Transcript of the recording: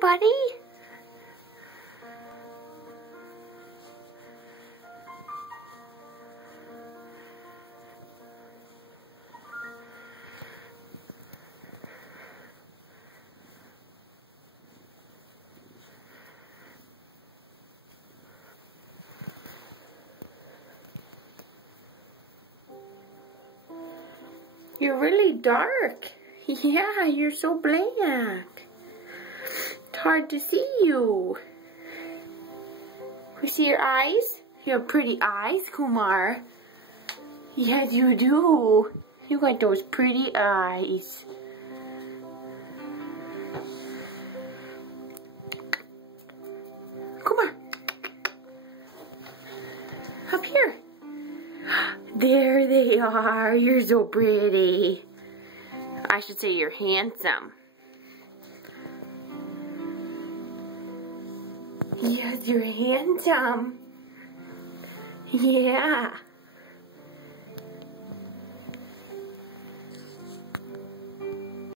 buddy. You're really dark. Yeah, you're so black. It's hard to see you. We see your eyes? You have pretty eyes, Kumar. Yes, you do. You got those pretty eyes. Kumar. Up here. There they are. You're so pretty. I should say you're handsome. Yes, you're handsome. Yeah.